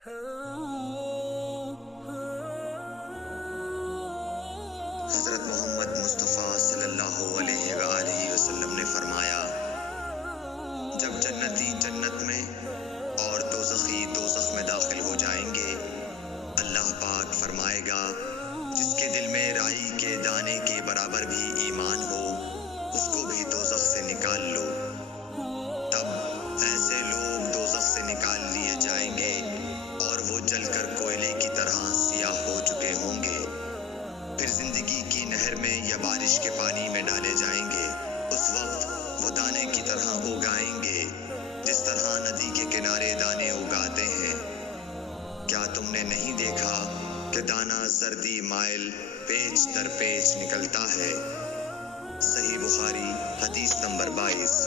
حضرت محمد مصطفیٰ صلی اللہ علیہ وآلہ وسلم نے فرمایا، جب جنتی جنت میں اور دوزخی دوزخ میں داخل ہو جائیں گے، اللہ پاک فرمائے گا، جس کے دل میں رائی کے دانے کے برابر بھی ایمان ہو، اس کو بھی دوزخ سے نکال لو۔ تب ایسے لوگ دوزخ سے نکال لیے جائیں گے اور وہ جل کر کوئلے کی طرح سیاہ ہو چکے ہوں گے، پھر زندگی کی نہر میں یا بارش کے پانی میں ڈالے جائیں گے۔ اس وقت وہ دانے کی طرح اگائیں گے، جس طرح ندی کے کنارے دانے اگاتے ہیں۔ کیا تم نے نہیں دیکھا کہ دانہ زردی مائل پیچ در پیچ نکلتا ہے؟ صحیح بخاری حدیث نمبر 22۔